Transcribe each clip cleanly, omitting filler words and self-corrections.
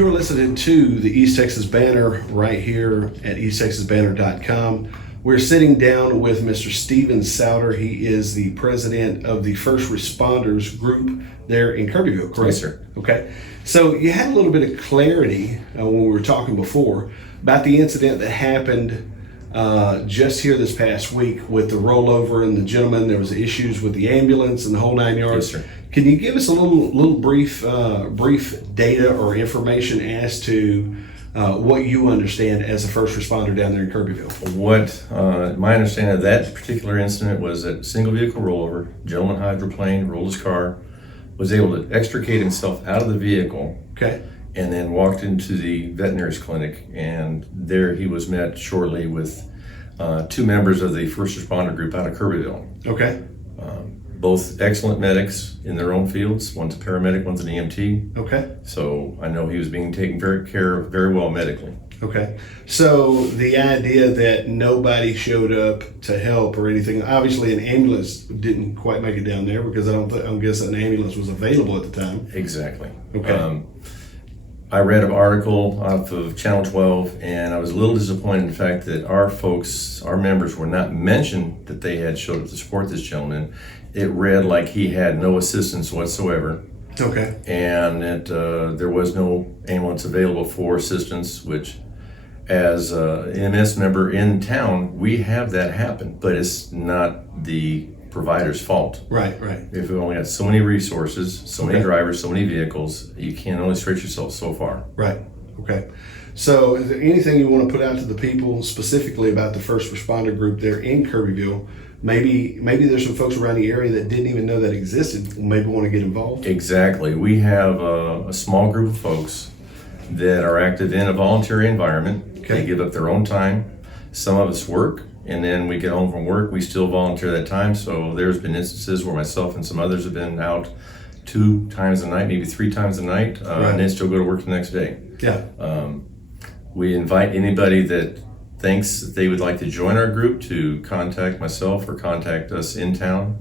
You are listening to the East Texas Banner right here at easttexasbanner.com. We're sitting down with Mr. Stephen Sowder. He is the president of the First Responders Group there in Kirbyville, correct? Yes, sir. Okay. So you had a little bit of clarity when we were talking before about the incident that happened just here this past week with the rollover and the gentleman. There was issues with the ambulance and the whole 9 yards. Yes, sir. Can you give us a little brief data or information as to what you understand as a first responder down there in Kirbyville? What my understanding of that particular incident was that single vehicle rollover, gentleman hydroplaned, rolled his car, was able to extricate himself out of the vehicle. Okay. And then walked into the veterinary's clinic, and there he was met shortly with two members of the first responder group out of Kirbyville. Okay. Both excellent medics in their own fields. One's a paramedic, one's an EMT. Okay. So I know he was being taken care of very well medically. Okay. So the idea that nobody showed up to help or anything, obviously an ambulance didn't quite make it down there because I don't guess an ambulance was available at the time. Exactly. Okay. I read an article off of Channel 12, and I was a little disappointed in the fact that our members were not mentioned that they had showed up to support this gentleman. It read like he had no assistance whatsoever. Okay. And that there was no ambulance available for assistance, which as an EMS member in town, we have that happen, but it's not the provider's fault. Right. If we only got so many resources, so many Okay. drivers, so many vehicles, you can only stretch yourself so far. Right. Okay. So is there anything you want to put out to the people specifically about the first responder group there in Kirbyville? Maybe there's some folks around the area that didn't even know that existed, maybe want to get involved. Exactly. We have a small group of folks that are active in a voluntary environment. Okay. They give up their own time. Some of us work, and then we get home from work, we still volunteer that time. So there's been instances where myself and some others have been out 2 times a night, maybe 3 times a night, Right. and then still go to work the next day. Yeah. We invite anybody that thinks that they would like to join our group to contact myself or contact us in town.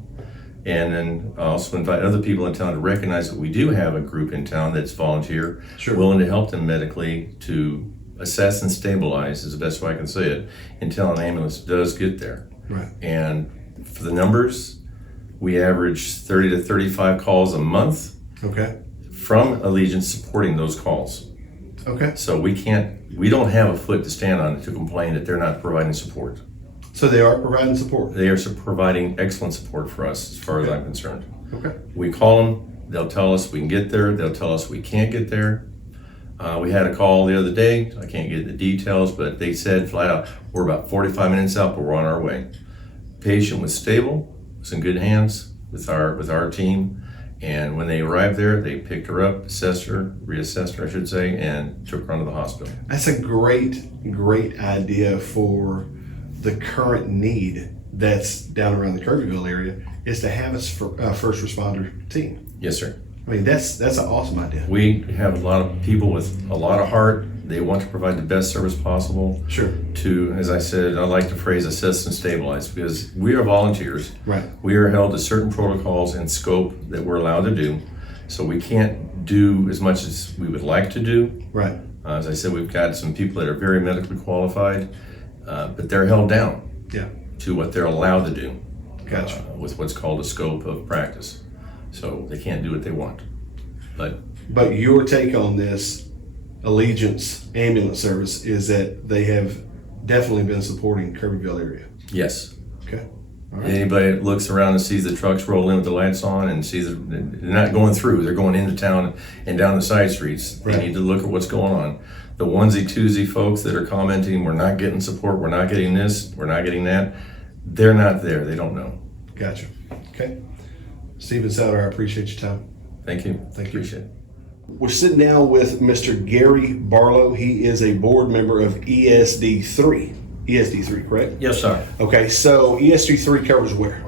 And then also invite other people in town to recognize that we do have a group in town that's volunteer, Sure. willing to help them medically to assess and stabilize, is the best way I can say it, until an ambulance does get there. Right. And for the numbers, we average 30 to 35 calls a month Okay. from Allegiance supporting those calls. Okay. So we don't have a foot to stand on to complain that they're not providing support. So they are providing support. They are providing excellent support for us as far as Okay. I'm concerned. Okay. We call them, they'll tell us we can get there, they'll tell us we can't get there. We had a call the other day, I can't get the details, but they said flat out, we're about 45 minutes out, but we're on our way. Patient was stable, was in good hands with our team, and when they arrived there, they picked her up, reassessed her, I should say, and took her onto the hospital. That's a great idea for the current need that's down around the Kirbyville area, is to have a first responder team. Yes, sir. I mean, that's an awesome idea. We have a lot of people with a lot of heart. They want to provide the best service possible. Sure. To, as I said, I like the phrase assess and stabilize, because we are volunteers. Right. We are held to certain protocols and scope that we're allowed to do. So we can't do as much as we would like to do. Right. As I said, we've got some people that are very medically qualified, but they're held down Yeah. to what they're allowed to do. Gotcha. With what's called a scope of practice. So they can't do what they want. But your take on this Allegiance ambulance service is that they have definitely been supporting Kirbyville area. Yes. Okay. All right. Anybody that looks around and sees the trucks roll in with the lights on and sees that they're not going through, they're going into town and down the side streets. Right. They need to look at what's going on. The onesie-twosie folks that are commenting, we're not getting support, we're not getting this, we're not getting that, they're not there, they don't know. Gotcha. Okay. Stephen Sowder, I appreciate your time. Thank you. Thank you. Appreciate it. We're sitting down with Mr. Gary Barlow. He is a board member of ESD3. ESD3, correct? Yes, sir. Okay, so ESD3 covers where?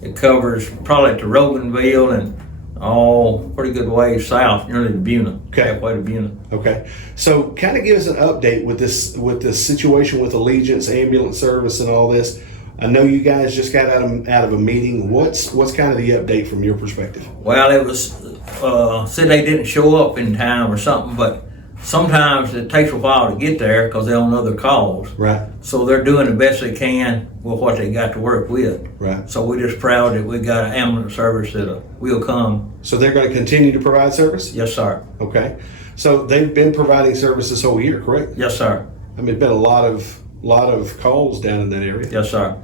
It covers probably to Roganville and all pretty good ways south, nearly to Buna. Okay. Halfway to Buna. Okay, so kind of give us an update with this situation with Allegiance ambulance service and all this. I know you guys just got out of a meeting. What's kind of the update from your perspective? Well, it was said they didn't show up in time or something, but sometimes it takes a while to get there because they're on other calls. Right. So they're doing the best they can with what they got to work with. Right. So we're just proud that we got an ambulance service that will come. So they're going to continue to provide service? Yes, sir. Okay. So they've been providing service this whole year, correct? Yes, sir. I mean, it's been a lot of calls down in that area. Yes, sir.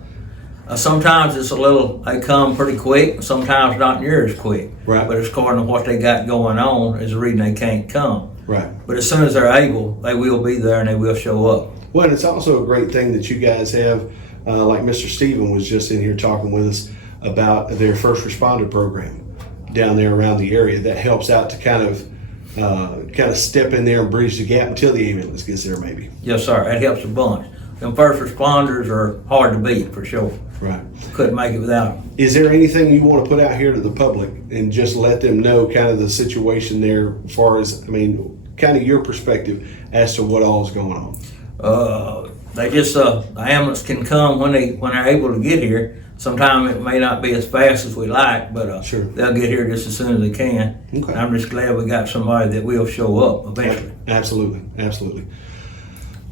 Sometimes it's they come pretty quick, sometimes not near as quick. Right. But it's according to what they got going on is the reason they can't come. Right. But as soon as they're able, they will be there and they will show up. Well, and it's also a great thing that you guys have, like Mr. Stephen was just in here talking with us about their first responder program down there around the area. That helps out to kind of step in there and bridge the gap until the ambulance gets there, maybe. Yes, sir. That helps a bunch. Them first responders are hard to beat for sure. Right. Couldn't make it without them. Is there anything you want to put out here to the public and just let them know kind of the situation there as far as, I mean, kind of your perspective as to what all is going on? They just the ambulance can come when they're able to get here. Sometimes it may not be as fast as we like, but Sure. they'll get here just as soon as they can. Okay. I'm just glad we got somebody that will show up eventually. Absolutely, absolutely.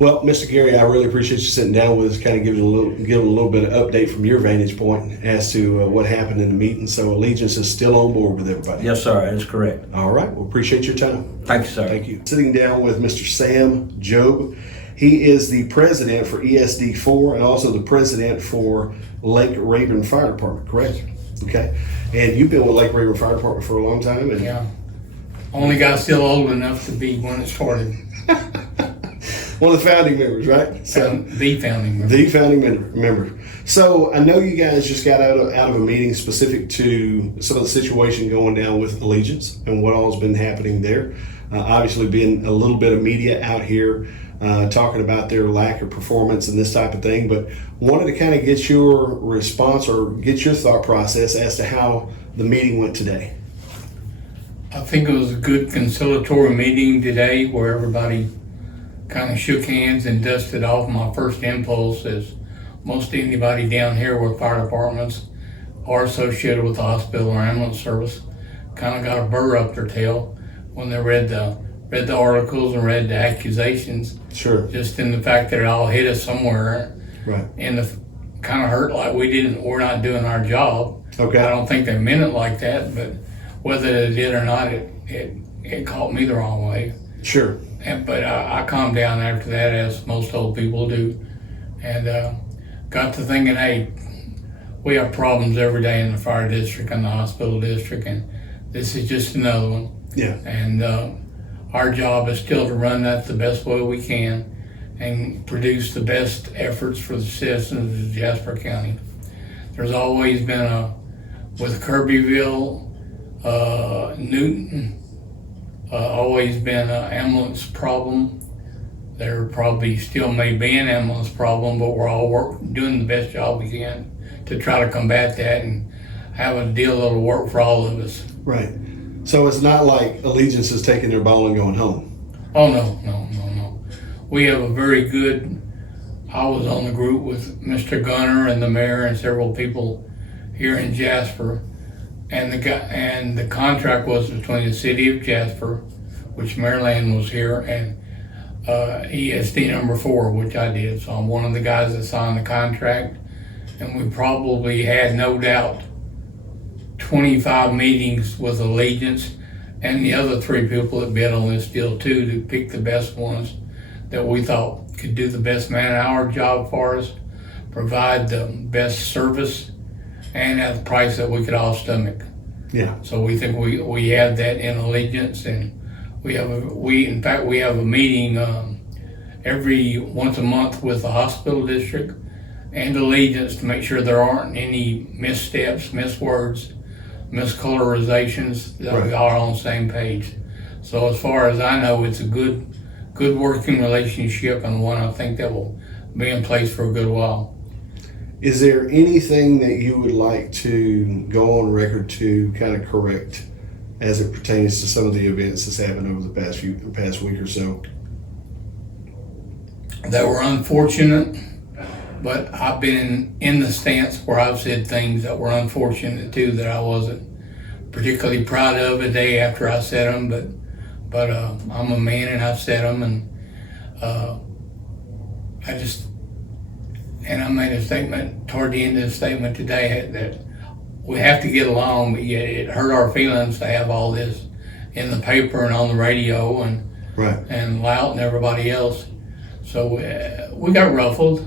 Well, Mr. Gary, I really appreciate you sitting down with us, kind of giving a little bit of update from your vantage point as to what happened in the meeting. So Allegiance is still on board with everybody. Yes, sir. That's correct. All right. Well, appreciate your time. Thank you, sir. Thank you. Sitting down with Mr. Sam Job. He is the president for ESD4 and also the president for Lake Raven Fire Department, correct? Okay. And you've been with Lake Raven Fire Department for a long time? And Yeah. Only got still old enough to be when it started. one of the founding members, right? So, The founding member. the founding member. So I know you guys just got out of a meeting specific to some of the situation going down with Allegiance and what all has been happening there. Obviously, being a little bit of media out here talking about their lack of performance and this type of thing, but wanted to kind of get your response or get your thought process as to how the meeting went today. I think it was a good conciliatory meeting today where everybody kind of shook hands and dusted off. My first impulse is most anybody down here with fire departments or associated with the hospital or ambulance service kind of got a burr up their tail when they read the articles and read the accusations. Sure. Just in the fact that it all hit us somewhere, Right. and the kind of hurt like we're not doing our job. Okay. I don't think they meant it like that, but whether they did or not, it caught me the wrong way. Sure. But I calmed down after that, as most old people do, and got to thinking, hey, we have problems every day in the fire district and the hospital district, and this is just another one. Yeah. And our job is still to run that the best way we can and produce the best efforts for the citizens of Jasper County. There's always been with Kirbyville, Newton, always been an ambulance problem. There probably still may be an ambulance problem, but we're all doing the best job we can to try to combat that and have a deal that'll work for all of us. Right. So it's not like Allegiance is taking their ball and going home. Oh, no. We have a very good, I was on the group with Mr. Gunter and the mayor and several people here in Jasper. And the contract was between the City of Jasper, which Maryland was here, and ESD number 4, which I did. So I'm one of the guys that signed the contract. And we probably had, no doubt, 25 meetings with Allegiance and the other 3 people that bid on this deal too, to pick the best ones that we thought could do the best man-hour job for us, provide the best service, and at the price that we could all stomach. Yeah. So we think we have that in Allegiance, and we have a meeting every once a month with the hospital district and Allegiance to make sure there aren't any missteps, miswords, miscolorizations, that we are on the same page. So as far as I know, it's a good working relationship, and one I think that will be in place for a good while. Is there anything that you would like to go on record to kind of correct as it pertains to some of the events that's happened over the past week or so? That were unfortunate, but I've been in the stance where I've said things that were unfortunate too, that I wasn't particularly proud of a day after I said them, but But I'm a man and I said them, and I made a statement toward the end of the statement today that we have to get along, but yet it hurt our feelings to have all this in the paper and on the radio and Right. and Lout and everybody else. So we got ruffled,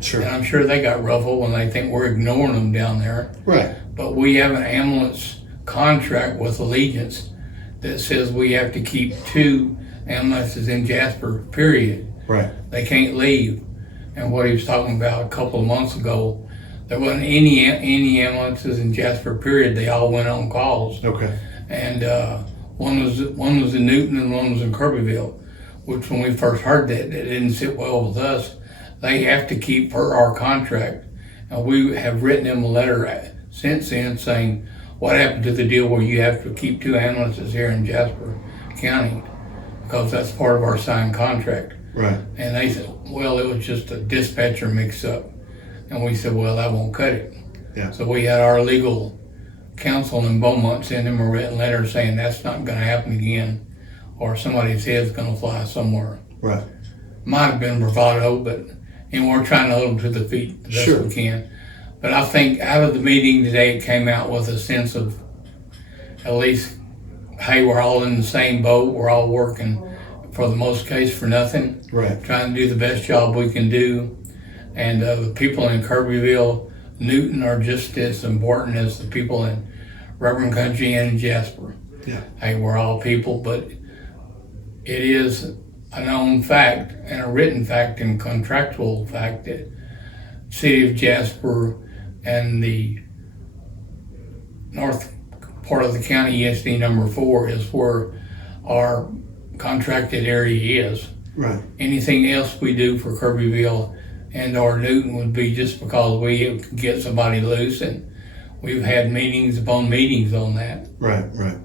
Sure. and I'm sure they got ruffled when they think we're ignoring them down there. Right. But we have an ambulance contract with Allegiance that says we have to keep 2 ambulances in Jasper, period. Right. They can't leave. And what he was talking about a couple of months ago, there wasn't any ambulances in Jasper, period. They all went on calls. Okay. And one was in Newton and one was in Kirbyville, which when we first heard that, it didn't sit well with us. They have to keep per our contract. And we have written them a letter since then saying, what happened to the deal where you have to keep 2 ambulances here in Jasper County? Because that's part of our signed contract. Right. And they said, well, it was just a dispatcher mix-up. And we said, well, that won't cut it. Yeah. So we had our legal counsel in Beaumont send them a written letter saying that's not going to happen again, or somebody's head's going to fly somewhere. Right. Might have been bravado, but we're trying to hold them to the feet the best Sure. we can. But I think out of the meeting today, it came out with a sense of at least, hey, we're all in the same boat. We're all working for the most case for nothing. Right. Trying to do the best job we can do. And the people in Kirbyville, Newton are just as important as the people in Reverend Country and in Jasper. Yeah. Hey, we're all people, but it is a known fact and a written fact and contractual fact that City of Jasper and the north part of the county, ESD number 4, is where our contracted area is. Right. Anything else we do for Kirbyville and or Newton would be just because we get somebody loose, and we've had meetings upon meetings on that. Right. Right.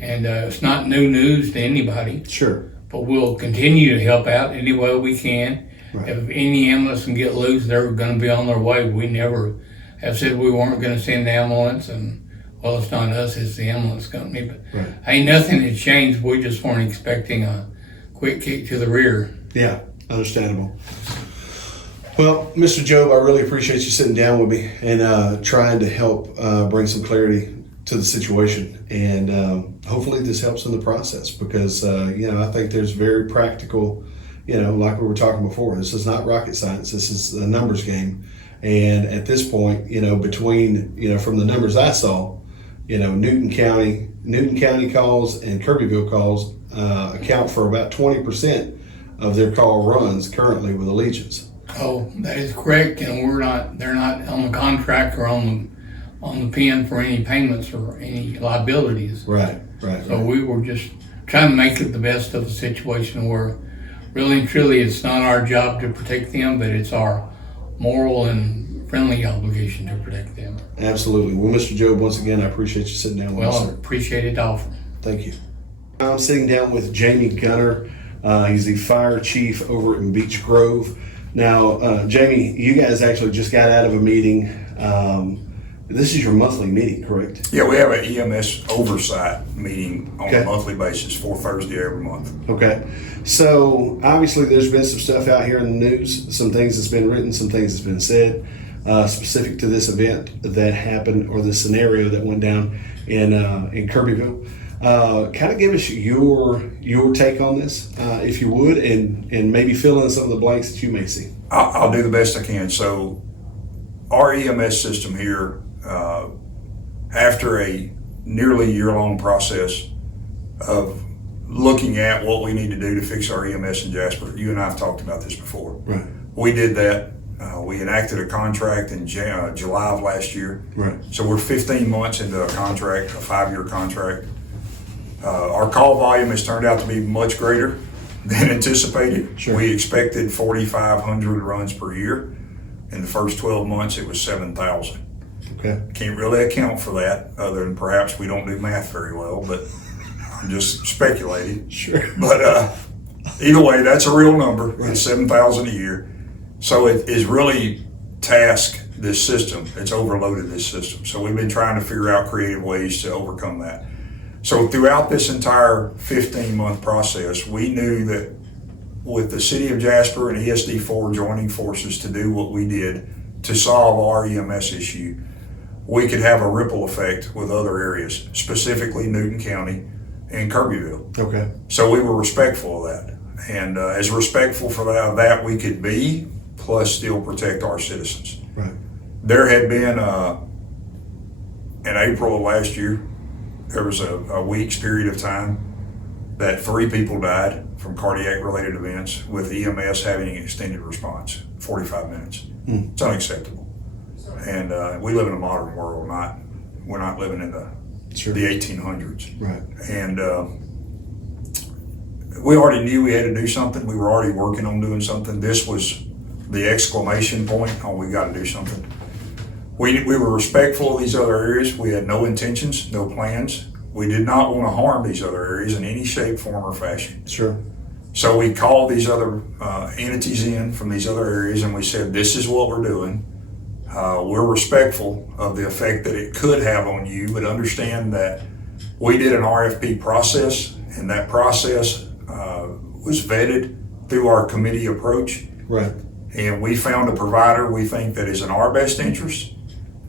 And it's not new news to anybody, Sure. but we'll continue to help out any way we can. Right. If any ambulance can get loose, they're going to be on their way. We never have said we weren't going to send the ambulance, and well, it's not us, it's the ambulance company. But Right. ain't nothing had changed. We just weren't expecting a quick kick to the rear. Yeah. Understandable. Well, Mr. Job, I really appreciate you sitting down with me and trying to help bring some clarity to the situation. And hopefully this helps in the process because, I think there's very practical, like we were talking before, this is not rocket science. This is a numbers game. And at this point, between, from the numbers I saw, Newton County calls and Kirbyville calls account for about 20% of their call runs currently with Allegiance. Oh, that is correct, and they're not on the contract or on the pen for any payments or any liabilities. Right. So we were just trying to make it the best of the situation where really and truly it's not our job to protect them, but it's our moral and friendly obligation to protect them. Absolutely. Well, Mr. Job, once again, I appreciate you sitting down with us, Well, I sir. appreciate it often. Thank you. I'm sitting down with Jamie Gunter. He's the fire chief over in Beech Grove. Now, Jamie, you guys actually just got out of a meeting. This is your monthly meeting, correct? Yeah, we have an EMS oversight meeting on Okay. a monthly basis, 4th Thursday every month. Okay. So obviously there's been some stuff out here in the news, some things that's been written, some things that's been said, specific to this event that happened or the scenario that went down in Kirbyville. Kind of give us your take on this, if you would, and maybe fill in some of the blanks that you may see. I'll do the best I can. So our EMS system here, after a nearly year-long process of looking at what we need to do to fix our EMS in Jasper, you and I have talked about this before. Right. We did that. We enacted a contract in July of last year. Right. So we're 15 months into a contract, a 5-year contract. Our call volume has turned out to be much greater than anticipated. Sure. We expected 4,500 runs per year. In the first 12 months, it was 7,000. Okay. Can't really account for that, other than perhaps we don't do math very well, but I'm just speculating. Sure. But either way, that's a real number. Right. It's 7,000 a year. So it is really tasked this system. It's overloaded this system. So we've been trying to figure out creative ways to overcome that. So throughout this entire 15-month process, we knew that with the City of Jasper and ESD4 joining forces to do what we did to solve our EMS issue, we could have a ripple effect with other areas, specifically Newton County and Kirbyville. Okay. So we were respectful of that. And as respectful for that we could be, plus still protect our citizens. Right. There had been, in April of last year, there was a week's period of time that 3 people died from cardiac related events with EMS having an extended response, 45 minutes. It's unacceptable. And we live in a modern world, we're not living in the 1800s. Right. And we already knew we had to do something. We were already working on doing something. This was the exclamation point on we got to do something. We were respectful of these other areas. We had no intentions, no plans. We did not want to harm these other areas in any shape, form, or fashion. Sure. So we called these other entities in from these other areas and we said, this is what we're doing. We're respectful of the effect that it could have on you, but understand that we did an RFP process, and that process was vetted through our committee approach. Right. And we found a provider we think that is in our best interest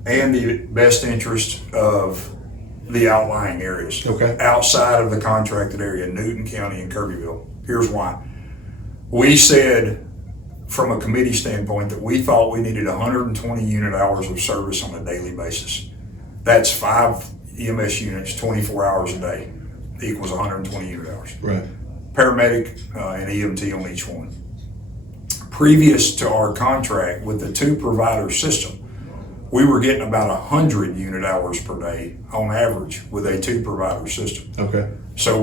and the best interest of the outlying areas. Okay. Outside of the contracted area, Newton County and Kirbyville. Here's why. We said from a committee standpoint that we thought we needed 120 unit hours of service on a daily basis. That's 5 EMS units, 24 hours a day, equals 120 unit hours. Right. Paramedic and EMT on each one. Previous to our contract with the 2 provider system, we were getting about 100 unit hours per day on average with a 2 provider system. Okay. So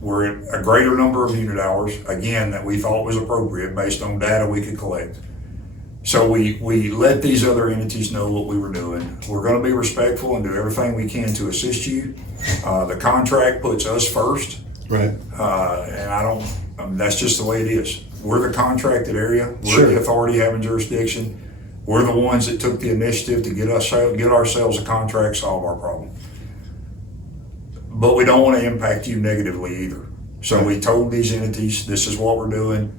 we're at a greater number of unit hours, again, that we thought was appropriate based on data we could collect. So we let these other entities know what we were doing. We're going to be respectful and do everything we can to assist you. The contract puts us first. Right. And that's just the way it is. We're the contracted area. We're Sure. the authority having jurisdiction. We're the ones that took the initiative to get ourselves a contract, solve our problem. But we don't want to impact you negatively either. So we told these entities, this is what we're doing.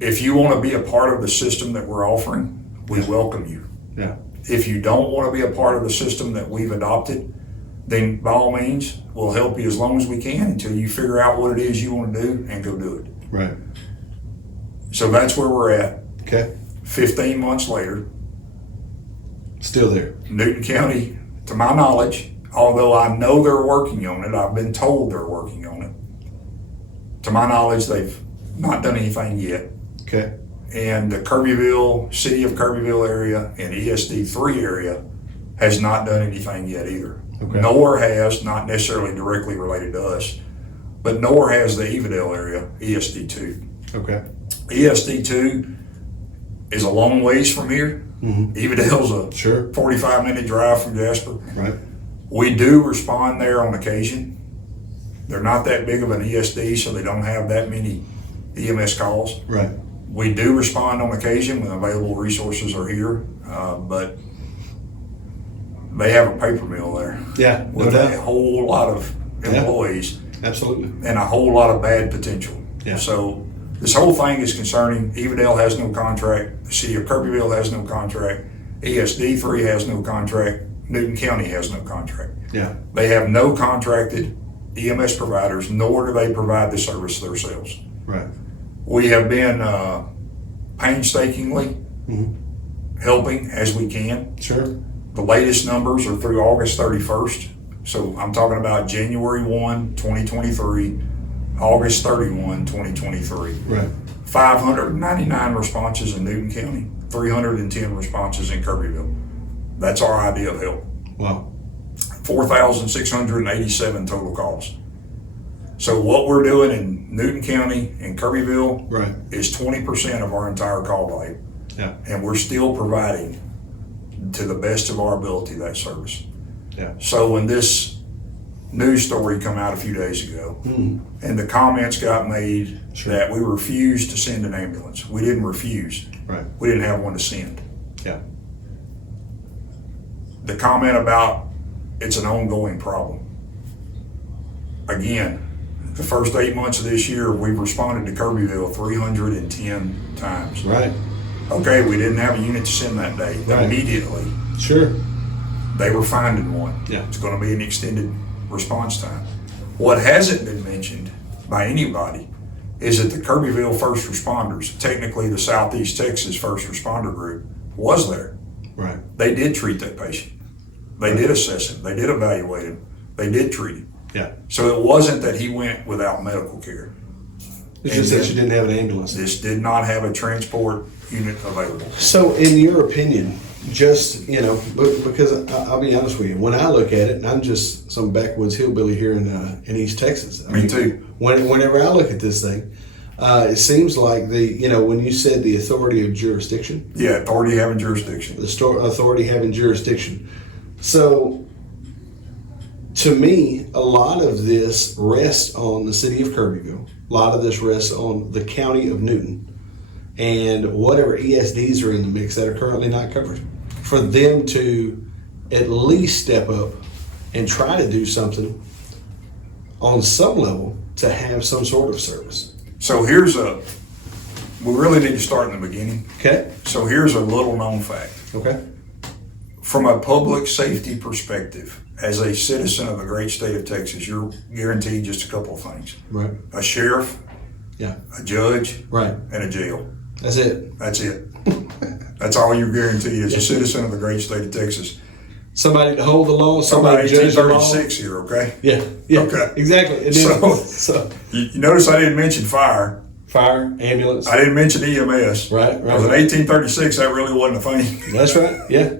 If you want to be a part of the system that we're offering, we welcome you. Yeah. If you don't want to be a part of the system that we've adopted, then by all means, we'll help you as long as we can until you figure out what it is you want to do and go do it. Right. So that's where we're at. Okay. 15 months later, Still there. Newton County, to my knowledge, although I know they're working on it, I've been told they're working on it. To my knowledge, they've not done anything yet. Okay. And the Kirbyville, City of Kirbyville area and ESD3 area has not done anything yet either. Okay. Nor has, not necessarily directly related to us, but nor has the Evadale area, ESD2. Okay. ESD2 is a long ways from here. Mm-hmm. Evadale's a Sure. 45-minute drive from Jasper. Right. We do respond there on occasion. They're not that big of an ESD, so they don't have that many EMS calls. Right. We do respond on occasion when available resources are here, but they have a paper mill there Yeah. No with a doubt. whole lot of employees Absolutely. and a whole lot of bad potential. Yeah. So this whole thing is concerning. Evadale has no contract. The City of Kirbyville has no contract. ESD3 has no contract. Newton County has no contract. Yeah. They have no contracted EMS providers, nor do they provide the service themselves. Right. We have been painstakingly helping as we can. Sure. The latest numbers are through August 31st. So I'm talking about January 1, 2023, August 31, 2023. Right. 599 responses in Newton County, 310 responses in Kirbyville. That's our idea of help. Wow. 4,687 total calls. So what we're doing in Newton County and Kirbyville Right. is 20% of our entire call volume. Yeah. And we're still providing, to the best of our ability, that service. Yeah. So when this news story come out a few days ago, and the comments got made Sure. that we refused to send an ambulance. We didn't refuse. Right. We didn't have one to send. Yeah. The comment about it's an ongoing problem. again, the first 8 months of this year, we've responded to Kirbyville 310 times. Right. Okay, we didn't have a unit to send that day. Right. Immediately, Sure. they were finding one. Yeah. It's going to be an extended response time. What hasn't been mentioned by anybody is that the Kirbyville first responders, technically the Southeast Texas first responder group, was there. Right. They did treat that patient. They did assess him. They did evaluate him. They did treat him. Yeah. So it wasn't that he went without medical care. It's just that you didn't have an ambulance. This did not have a transport unit available. So, in your opinion, just, because I'll be honest with you, when I look at it, and I'm just some backwoods hillbilly here in East Texas. Me too. Whenever I look at this thing, it seems like when you said the authority of jurisdiction. Yeah, authority having jurisdiction. Authority having jurisdiction. So, to me, a lot of this rests on the city of Kirbyville. A lot of this rests on the county of Newton and whatever ESDs are in the mix that are currently not covered. For them to at least step up and try to do something on some level to have some sort of service. So we really need to start in the beginning. Okay? So here's a little known fact. Okay. From a public safety perspective, as a citizen of the great state of Texas, you're guaranteed just a couple of things. Right. A sheriff, Yeah. a judge, Right. and a jail. That's it. That's it. That's all you're guaranteed as a citizen of the great state of Texas. Somebody to hold the law, Somebody somebody to judge the law. 1836 here, okay? Yeah. Yeah. Okay. Exactly. And then, so You notice I didn't mention fire. fire, ambulance. I didn't mention EMS. Right. Because in 1836, that really wasn't a thing. That's right. Yeah.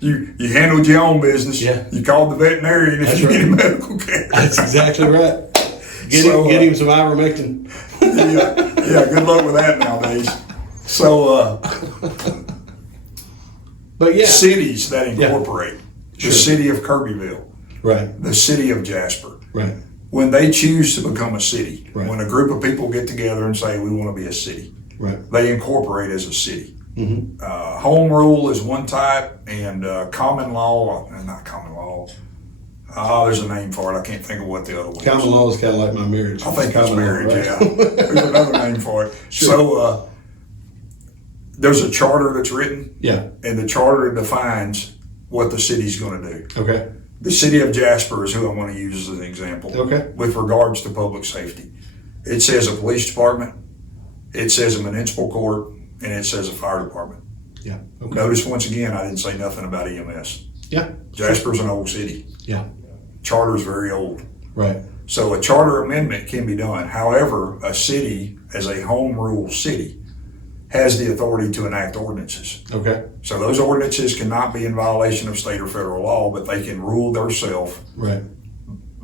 You handled your own business. Yeah. You called the veterinarian if That's you right. needed medical care. That's exactly right. Get him some ivermectin. yeah, good luck with that nowadays. So, But yeah. cities that incorporate Sure. the city of Kirbyville, Right. the city of Jasper, Right. when they choose to become a city, Right. when a group of people get together and say, we want to be a city, Right. they incorporate as a city. Mm-hmm. Home rule is one type, and common law, not common law. There's a name for it. I can't think of what the other one is. Common law is kind of like my marriage. I think that's Common law, marriage, right? yeah. There's another name for it. Sure. So there's a charter that's written, Yeah. and the charter defines what the city's going to do. Okay. The city of Jasper is who I want to use as an example. Okay. With regards to public safety. It says a police department, it says a municipal court, and it says a fire department. Yeah. Okay. Notice once again, I didn't say nothing about EMS. Yeah. Jasper's an old city. Yeah. Charter's very old. Right. So a charter amendment can be done. However, a city, as a home rule city, has the authority to enact ordinances. Okay. So those ordinances cannot be in violation of state or federal law, but they can rule themselves Right.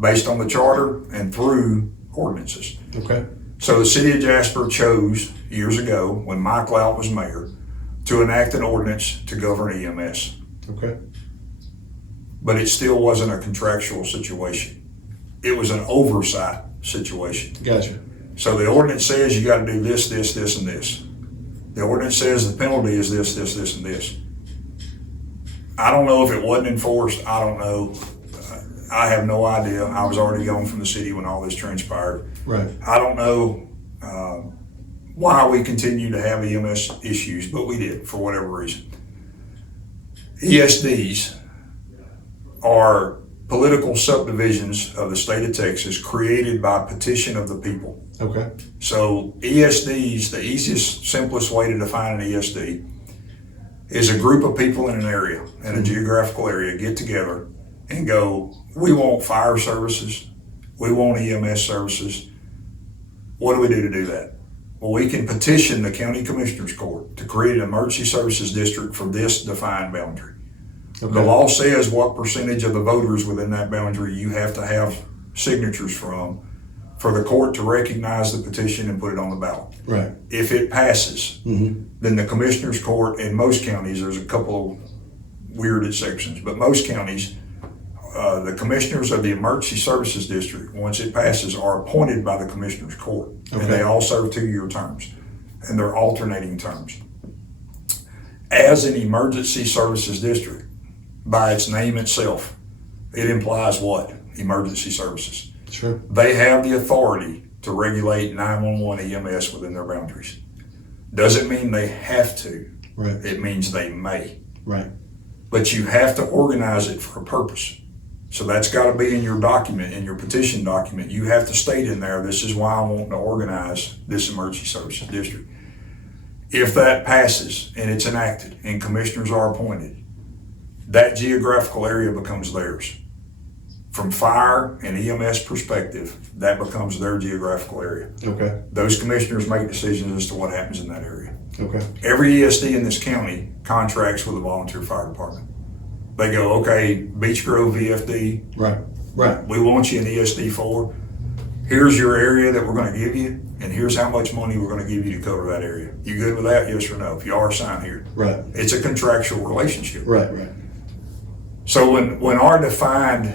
based on the charter and through ordinances. Okay. So the city of Jasper chose years ago, when Mike Lout was mayor, to enact an ordinance to govern EMS. Okay. But it still wasn't a contractual situation. It was an oversight situation. Gotcha. So the ordinance says you got to do this, this, this, and this. The ordinance says the penalty is this, this, this, and this. I don't know if it wasn't enforced. I don't know. I have no idea. I was already gone from the city when all this transpired. Right. I don't know why we continue to have EMS issues, but we did for whatever reason. ESDs are political subdivisions of the state of Texas created by petition of the people. Okay. So ESDs, the easiest, simplest way to define an ESD is a group of people in an area, in a geographical area, get together and go, we want fire services, we want EMS services. What do we do to do that? Well, we can petition the county commissioners court to create an emergency services district for this defined boundary. Okay. The law says what percentage of the voters within that boundary you have to have signatures from for the court to recognize the petition and put it on the ballot. Right. If it passes, then the commissioners court in most counties, there's a couple of weird exceptions, but most counties, the commissioners of the emergency services district, once it passes, are appointed by the commissioners court. Okay. And they all serve 2-year terms, and they're alternating terms. As an emergency services district, by its name itself, it implies what? Emergency services. Sure. They have the authority to regulate 911 EMS within their boundaries. Doesn't mean they have to. Right. It means they may. Right. But you have to organize it for a purpose. So that's got to be in your document, in your petition document. You have to state in there, this is why I want to organize this emergency services district. If that passes and it's enacted and commissioners are appointed, that geographical area becomes theirs. From fire and EMS perspective, that becomes their geographical area. Okay. Those commissioners make decisions as to what happens in that area. Okay. Every ESD in this county contracts with a volunteer fire department. They go, okay, Beech Grove VFD, Right. Right. we want you in ESD 4. Here's your area that we're going to give you, and here's how much money we're going to give you to cover that area. You good with that? Yes or no? If you are, sign here. Right. It's a contractual relationship. Right. Right. So when our defined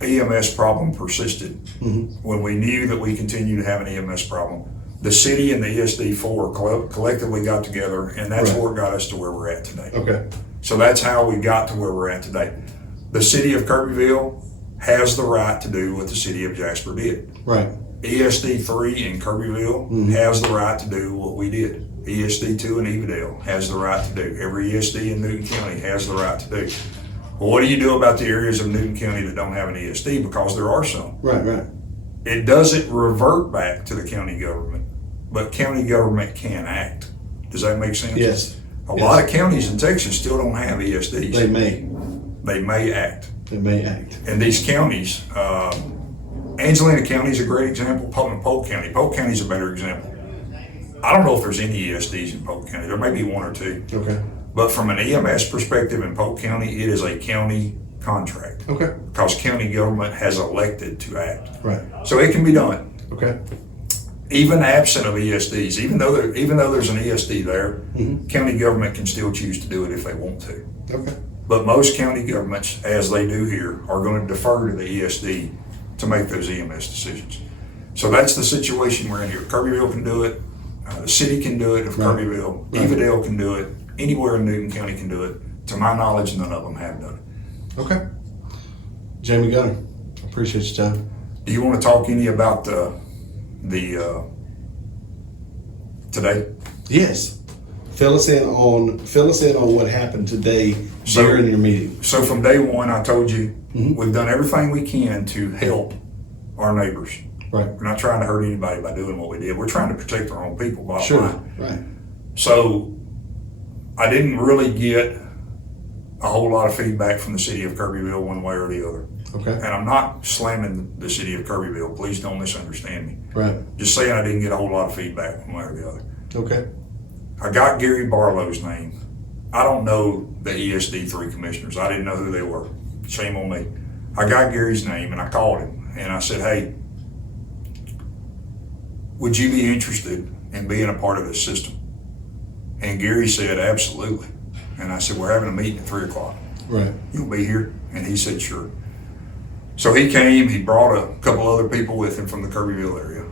EMS problem persisted, when we knew that we continued to have an EMS problem, the city and the ESD 4 collectively got together, and that's Right. what got us to where we're at today. Okay. So that's how we got to where we're at today. The City of Kirbyville has the right to do what the City of Jasper did. Right. ESD 3 in Kirbyville has the right to do what we did. ESD 2 in Evadale has the right to do. Every ESD in Newton County has the right to do. Well, what do you do about the areas of Newton County that don't have an ESD? Because there are some. Right. Right. It doesn't revert back to the county government, but county government can act. Does that make sense? Yes. A lot of counties in Texas still don't have ESDs. They may. They may act. They may act. And these counties, Angelina County is a great example. Polk County. Polk County is a better example. I don't know if there's any ESDs in Polk County. There may be one or two. Okay. But from an EMS perspective in Polk County, it is a county contract. Okay. Because county government has elected to act. Right. So it can be done. Okay. Even absent of ESDs, even though there's an ESD there, county government can still choose to do it if they want to. Okay. But most county governments, as they do here, are going to defer to the ESD to make those EMS decisions. So that's the situation we're in here. Kirbyville can do it. The city can do it of Kirbyville. Right. Evadale can do it. Anywhere in Newton County can do it. To my knowledge, none of them have done it. Okay. Jamie Gunter, appreciate your time. Do you want to talk any about the today? Yes. Fill us in on what happened today during your meeting. So from day one, I told you we've done everything we can to help our neighbors. Right. We're not trying to hurt anybody by doing what we did. We're trying to protect our own people. Bottom Sure. line. Right. So I didn't really get a whole lot of feedback from the city of Kirbyville one way or the other. Okay. And I'm not slamming the city of Kirbyville. Please don't misunderstand me. Right. Just saying I didn't get a whole lot of feedback one way or the other. Okay. I got Gary Barlow's name. I don't know the ESD 3 commissioners. I didn't know who they were. Shame on me. I got Gary's name and I called him and I said, hey, would you be interested in being a part of this system? And Gary said, absolutely. And I said, we're having a meeting at 3:00. Right. You'll be here? And he said, sure. So he came, he brought a couple other people with him from the Kirbyville area.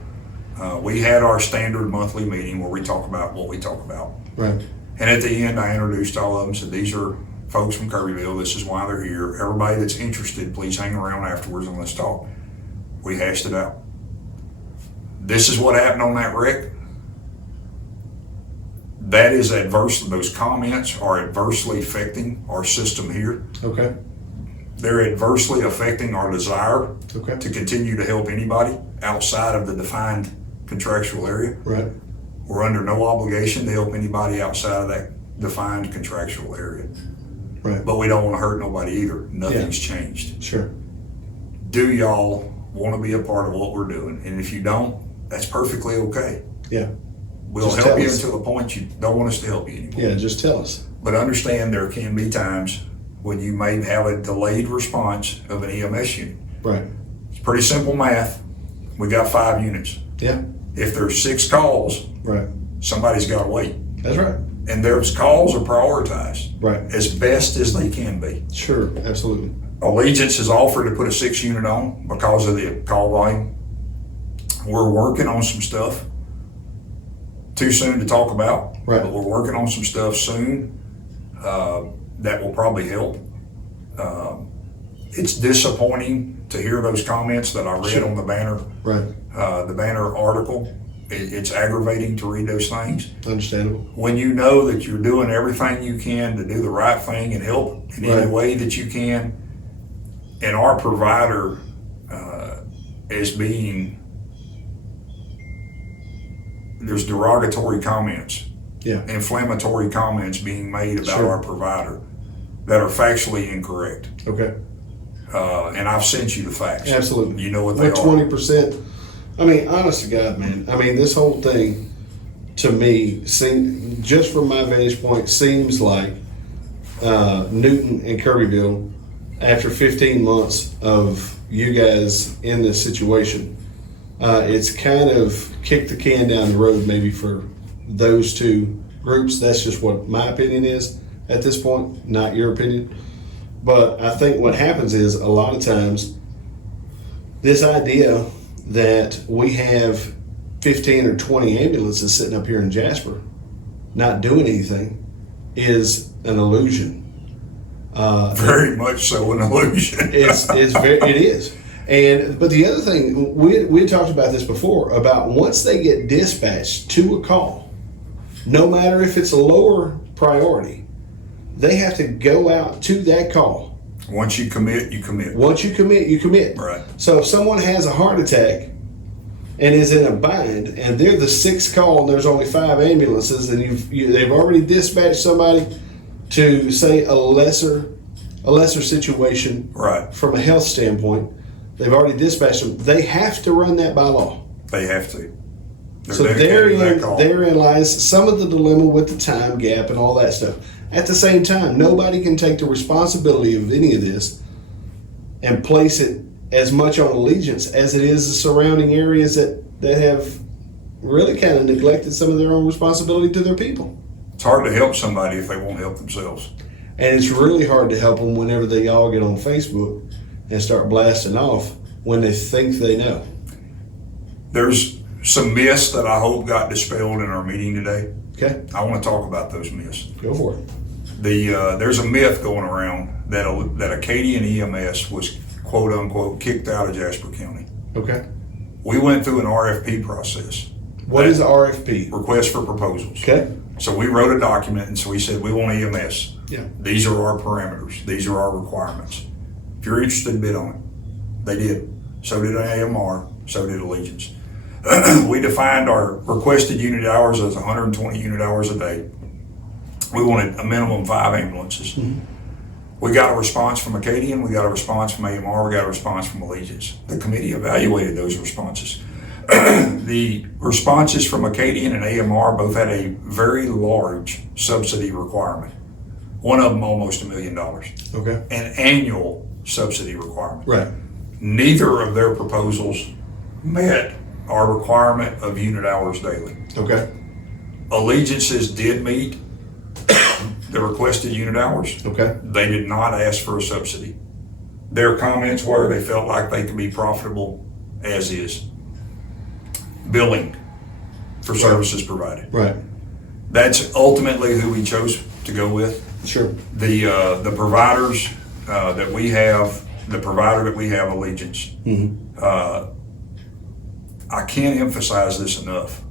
We had our standard monthly meeting where we talk about what we talk about. Right. And at the end, I introduced all of them, said, these are folks from Kirbyville. This is why they're here. Everybody that's interested, please hang around afterwards and let's talk. We hashed it out. This is what happened on that wreck. That is adverse. Those comments are adversely affecting our system here. Okay. They're adversely affecting our desire Okay. to continue to help anybody outside of the defined contractual area. Right. We're under no obligation to help anybody outside of that defined contractual area. Right. But we don't want to hurt nobody either. Nothing's changed. Sure. Do y'all want to be a part of what we're doing? And if you don't, that's perfectly okay. Yeah. We'll Just help tell you us. until the point you don't want us to help you anymore. Yeah. Just tell us. But understand there can be times when you may have a delayed response of an EMS unit. Right. It's pretty simple math. We got 5 units. Yeah. If there's 6 calls, Right. somebody's got to wait. That's right. And those calls are prioritized Right. as best as they can be. Sure. Absolutely. Allegiance has offered to put a 6 unit on because of the call volume. We're working on some stuff. Too soon to talk about, Right. but we're working on some stuff soon that will probably help. it's disappointing to hear those comments that I read on the Banner, Right. the Banner article. It's aggravating to read those things. Understandable. When you know that you're doing everything you can to do the right thing and help in any Right. way that you can, and our provider is being, there's derogatory comments, Yeah. inflammatory comments being made about Sure. our provider that are factually incorrect. Okay. And I've sent you the facts. Absolutely. You know what they What are. 20%? I mean, honest to God, man. I mean, this whole thing to me, just from my vantage point, seems like Newton and Kirbyville, after 15 months of you guys in this situation, it's kind of kicked the can down the road maybe for those two groups. That's just what my opinion is at this point, not your opinion. But I think what happens is a lot of times this idea that we have 15 or 20 ambulances sitting up here in Jasper not doing anything is an illusion. Very much so an illusion. It is. But the other thing, we had talked about this before, about once they get dispatched to a call, no matter if it's a lower priority, they have to go out to that call. Once you commit, you commit. Once you commit, you commit. Right. So if someone has a heart attack and is in a bind, and they're the sixth call, and there's only 5 ambulances, and they've already dispatched somebody to say a lesser situation, Right. from a health standpoint, they've already dispatched them. They have to run that by law. They have to. They're So dedicated to that call. therein lies some of the dilemma with the time gap and all that stuff. At the same time, nobody can take the responsibility of any of this and place it as much on Allegiance as it is the surrounding areas that have really kind of neglected some of their own responsibility to their people. It's hard to help somebody if they won't help themselves. And it's really hard to help them whenever they all get on Facebook and start blasting off when they think they know. There's some myths that I hope got dispelled in our meeting today. Okay, I want to talk about those myths. go for it. There's a myth going around that Acadian EMS was quote unquote kicked out of Jasper County. Okay. We went through an RFP process. What is RFP? Request for proposals. Okay. So we wrote a document and so we said we want EMS. Yeah. These are our parameters. These are our requirements. If you're interested, bid on it. They did. So did AMR. So did Allegiance. We defined our requested unit hours as 120 unit hours a day. We wanted a minimum 5 ambulances. Mm-hmm. We got a response from Acadian, we got a response from AMR, we got a response from Allegiance. The committee evaluated those responses. The responses from Acadian and AMR both had a very large subsidy requirement. One of them almost $1 million. Okay. An annual subsidy requirement. Right. Neither of their proposals met our requirement of unit hours daily. Okay. Allegiances did meet the requested unit hours. Okay. They did not ask for a subsidy. Their comments were they felt like they could be profitable as is. Billing for services provided. Right. That's ultimately who we chose to go with. Sure. The providers that we have, the provider that we have, Allegiance. Mm-hmm. I can't emphasize this enough.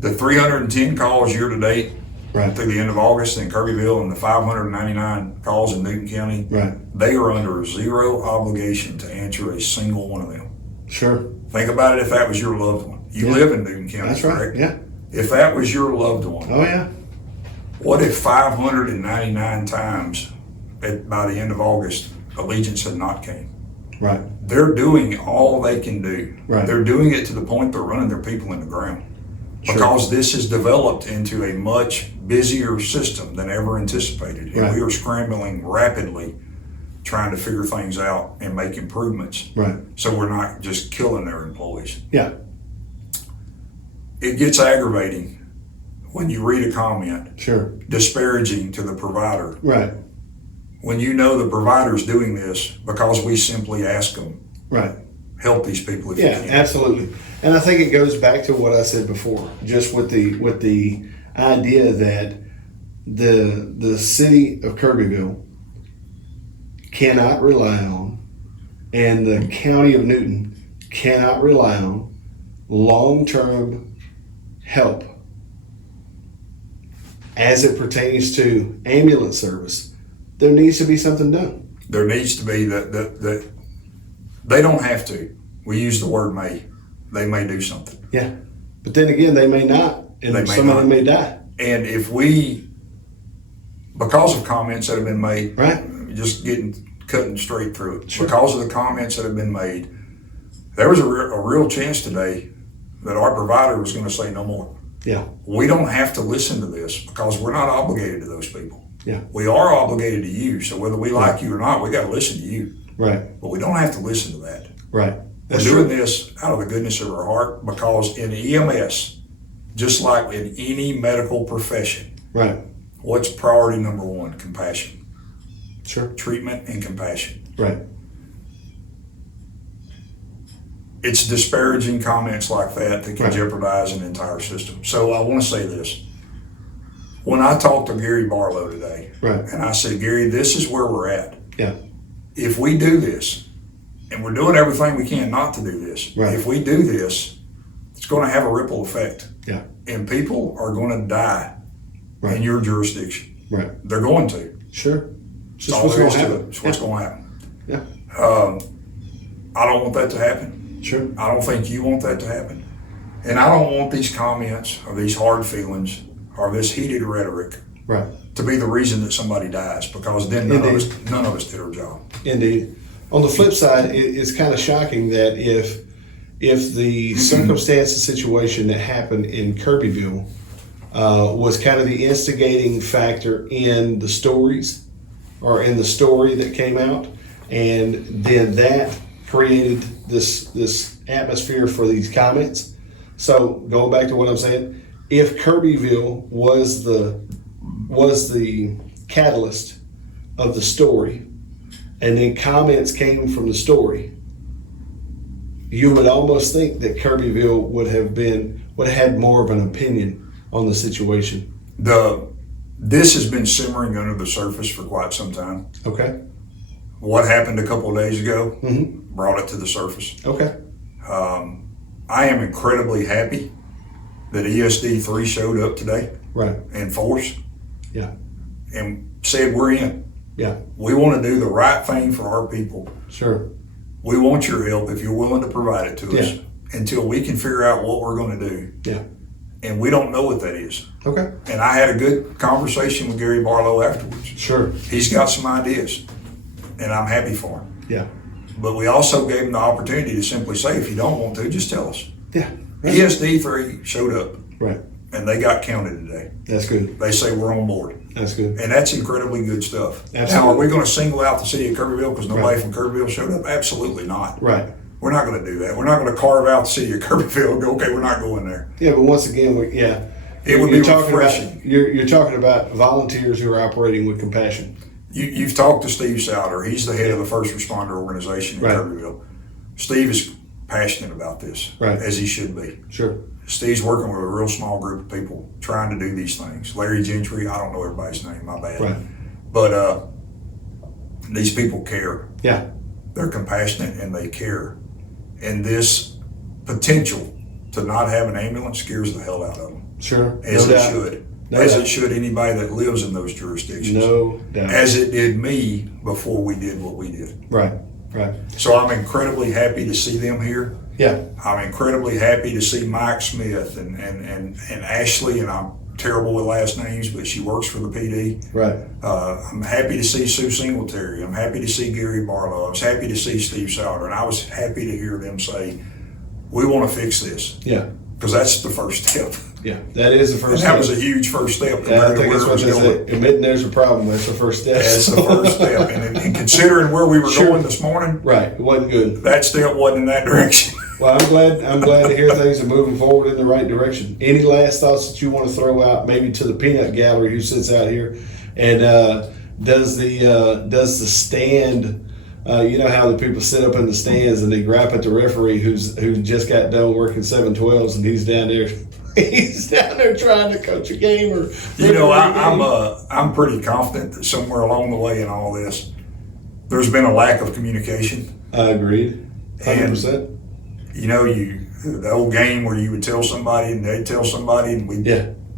The 310 calls year to date, Right. through the end of August in Kirbyville, and the 599 calls in Newton County, Right. they are under zero obligation to answer a single one of them. Sure. Think about it if that was your loved one. You Yeah. live in Newton County, That's correct? right. Yeah. If that was your loved one, Oh yeah. what if 599 times by the end of August, Allegiance had not came? Right. They're doing all they can do. Right. They're doing it to the point they're running their people in the ground. Sure. Because this has developed into a much busier system than ever anticipated. And Right. we are scrambling rapidly trying to figure things out and make improvements. Right. So we're not just killing their employees. Yeah. It gets aggravating when you read a comment Sure. disparaging to the provider. Right. When you know the provider's doing this because we simply ask them, Right. help these people if Yeah, you can. absolutely. And I think it goes back to what I said before, just with the idea that the city of Kirbyville cannot rely on, and the county of Newton cannot rely on long-term help as it pertains to ambulance service. There needs to be something done. There needs to be that they don't have to. We use the word may. They may do something. Yeah. But then again, they may not, and They may some of them not. may die. And if we, because of comments that have been made, Right. just cutting straight through it, Sure. because of the comments that have been made, there was a real chance today that our provider was going to say no more. Yeah. We don't have to listen to this because we're not obligated to those people. Yeah. We are obligated to you. So whether we like you or not, we got to listen to you. Right. But we don't have to listen to that. Right. We're doing this out of the goodness of our heart because in EMS, just like in any medical profession, Right. what's priority number one? Compassion. Sure. Treatment and compassion. Right. It's disparaging comments like that can Right. jeopardize an entire system. So I want to say this. When I talked to Gary Barlow today, Right. and I said, Gary, this is where we're at. Yeah. If we do this, and we're doing everything we can not to do this, Right. if we do this, it's going to have a ripple effect. Yeah. And people are going to die Right. in your jurisdiction. Right. They're going to. Sure. It's Just all what's there going is to to it. happen. It's what's Yeah. going to happen. Yeah. I don't want that to happen. Sure. I don't think you want that to happen. And I don't want these comments or these hard feelings or this heated rhetoric Right. to be the reason that somebody dies, because then none of us did our job. Indeed. On the flip side, it's kind of shocking that if the circumstance and situation that happened in Kirbyville was kind of the instigating factor in the stories or in the story that came out, and then that created this atmosphere for these comments. So going back to what I'm saying, if Kirbyville was the catalyst of the story, and then comments came from the story, you would almost think that Kirbyville would have had more of an opinion on the situation. This has been simmering under the surface for quite some time. Okay. What happened a couple of days ago Mm-hmm. brought it to the surface. Okay. I am incredibly happy that ESD 3 showed up today Right. in force Yeah. and said, we're in. Yeah. We want to do the right thing for our people. Sure. We want your help if you're willing to provide it to us Yeah. until we can figure out what we're going to do. Yeah. And we don't know what that is. Okay. And I had a good conversation with Gary Barlow afterwards. Sure. He's got some ideas, and I'm happy for him. Yeah. But we also gave him the opportunity to simply say, if you don't want to, just tell us. Yeah. ESD 3 showed up, Right. and they got counted today. That's good. They say we're on board. That's good. And that's incredibly good stuff. Absolutely. Now, are we going to single out the city of Kirbyville because nobody from Kirbyville showed up? Absolutely not. Right. We're not going to do that. We're not going to carve out the city of Kirbyville and go, okay, we're not going there. Yeah, but once again, It would be refreshing. You're talking about volunteers who are operating with compassion. You've talked to Steve Sowder. He's the head of the first responder organization in Right. Kirbyville. Steve is passionate about this, Right. as he should be. Sure. Steve's working with a real small group of people trying to do these things. Larry Gentry, I don't know everybody's name, my bad. Right. But these people care. Yeah. They're compassionate and they care. And this potential to not have an ambulance scares the hell out of them, Sure. as No it doubt. should. No As doubt. it should anybody that lives in those jurisdictions. No doubt. As it did me before we did what we did. Right. Right. So I'm incredibly happy to see them here. Yeah. I'm incredibly happy to see Mike Smith and Ashley, and I'm terrible with last names, but she works for the PD. Right. I'm happy to see Sue Singletary. I'm happy to see Gary Barlow. I was happy to see Steve Sowder, and I was happy to hear them say, we want to fix this, Yeah. because that's the first step. Yeah. That is the And first that step. was a huge first step Yeah, I compared to think where that's it what was they going. say. Admitting there's a problem. That's the first step. That's the first step. And considering where we were Sure. going this morning, Right. It wasn't good. that step wasn't in that direction. Well, I'm glad to hear things are moving forward in the right direction. Any last thoughts that you want to throw out, maybe to the peanut gallery who sits out here, and does the stand? You know how the people sit up in the stands and they gripe at the referee who just got done working 7-12s and he's down there. He's down there trying to coach a game or. You know, I'm pretty confident that somewhere along the way in all this, there's been a lack of communication. I agreed. 100%. You know, the old game where you would tell somebody and they'd tell somebody and we'd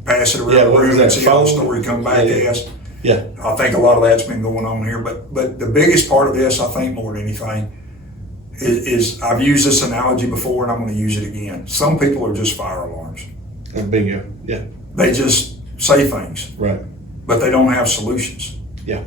pass it around Yeah, the what was room that, and see how the phone? story come back Yeah. as. Yeah. I think a lot of that's been going on here, but the biggest part of this, I think more than anything, is I've used this analogy before and I'm going to use it again. Some people are just fire alarms. Bingo. Yeah. They just say things, Right. but they don't have solutions. Yeah.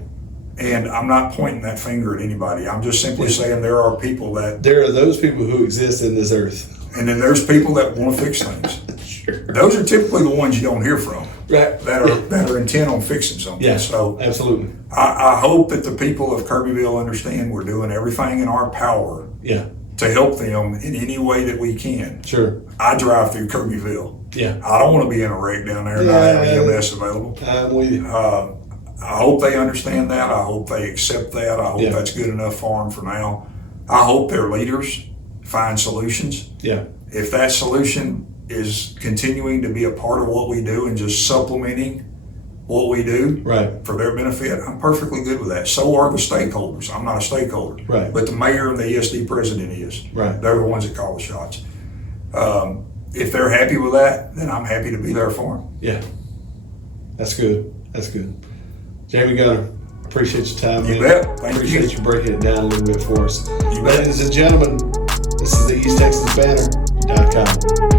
And I'm not pointing that finger at anybody. I'm just simply saying there are people that, There are those people who exist in this earth. and then there's people that want to fix things. Sure. Those are typically the ones you don't hear from. Right. That are intent on fixing something. Yeah. So Absolutely. I hope that the people of Kirbyville understand we're doing everything in our power Yeah. to help them in any way that we can. Sure. I drive through Kirbyville. Yeah. I don't want to be in a wreck down there and not have EMS available. I'm with you. I hope they understand that. I hope they accept that. I hope that's good enough for them for now. I hope their leaders find solutions. Yeah. If that solution is continuing to be a part of what we do and just supplementing what we do Right. for their benefit, I'm perfectly good with that. So are the stakeholders. I'm not a stakeholder. Right. But the mayor and the ESD president is. Right. They're the ones that call the shots. If they're happy with that, then I'm happy to be there for them. Yeah. That's good. That's good. Jamie Gunter, appreciate your time, You man. bet. Thank Appreciate you. you breaking it down a little bit for us. You bet. Ladies and gentlemen, this is the EastTexasBanner.com.